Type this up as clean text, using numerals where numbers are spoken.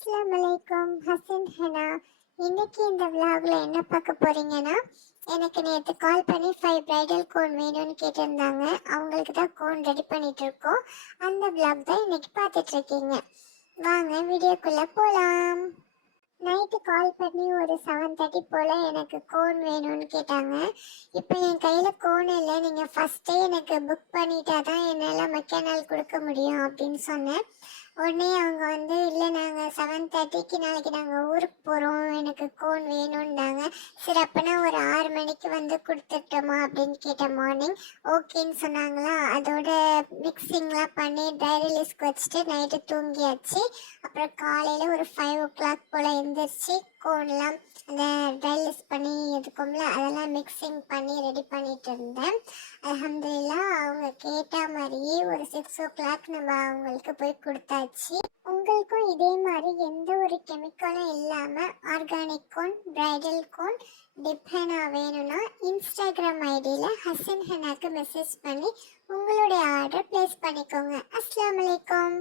அஸ்ஸலாமு அலைக்கும் ஹசன் ஹனா. இன்னைக்கு இந்த vlogல என்ன பார்க்க போறீங்கன்னா, எனக்கு நேற்று கால் பண்ணி 5 பிரைடல் கோன் வேணும்னு கேட்டிருந்தாங்க. அவங்களுக்கு தான் கோன் ரெடி பண்ணிட்டு இருக்கோம். அந்த vlog தான் இன்னைக்கு பார்த்துட்டு இருக்கீங்க. வாங்க வீடியோக்குள்ள போலாம். நைட்டு கால் பண்ணி ஒரு 7:30 போல் எனக்கு கோன் வேணும்னு கேட்டாங்க. இப்போ என் கையில் கோன் இல்லை, நீங்கள் ஃபஸ்ட்டே எனக்கு புக் பண்ணிட்டா தான் என்னால் மெக்கானிக் கொடுக்க முடியும் அப்படின்னு சொன்னேன். உடனே அவங்க வந்து இல்லை, நாங்கள் 7:30க்கு நாளைக்கு நாங்கள் ஊருக்கு போகிறோம், எனக்கு கோன் வேணும்னாங்க. சரி அப்போனா ஒரு 6 மணிக்கு வந்து கொடுத்துட்டோமா அப்படின்னு கேட்டேன். மார்னிங் ஓகேன்னு சொன்னாங்களா. அதோட மிக்சிங்லாம் பண்ணி ட்ரை ரிலீஸ்க்கு வச்சுட்டு நைட்டு தூங்கியாச்சு. அப்புறம் காலையில் ஒரு 5 o'clock போல் எழுந்திரிச்சு கோன்லாம் அந்த ட்ரை ரிலீஸ் பண்ணி இருக்கும்ல அதெல்லாம் மிக்சிங் பண்ணி ரெடி பண்ணிட்டு இருந்தேன். அல்ஹம்துலில்லாஹ் அவங்க கேட்ட மாதிரியே ஒரு 6 o'clock நம்ம அவங்களுக்கு போய் கொடுத்தாச்சு. உங்களுக்கும் இதே மாதிரி எந்த ஒரு கெமிக்கலும் இல்லாமல் organic cone, bridal cone, dip henna வேணும்னா இன்ஸ்டாகிராம் ஐடியில் ஹசன் ஹெனாக்கு மெசேஜ் பண்ணி உங்களுடைய ஆர்டர் ப்ளேஸ் பண்ணிக்கோங்க. அஸ்ஸலாமு அலைக்கும்.